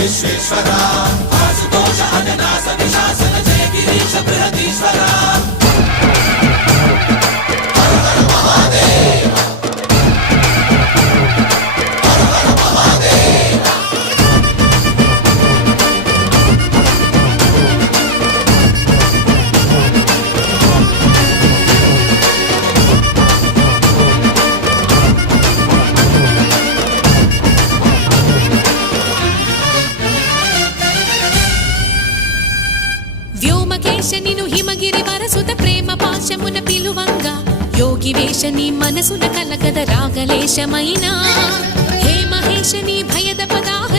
విశ్వేశ్వర ఆశుతోష అజనాస విశాసన జయ గిరీశ బృహదీశ్వర వ్యోమకేశనిను హిమగిరి వరసుత ప్రేమ పాశమున పిలువంగా యోగి వేషని మనసున కలగద రాగలేశమైనా హే మహేశని భయద పదాహ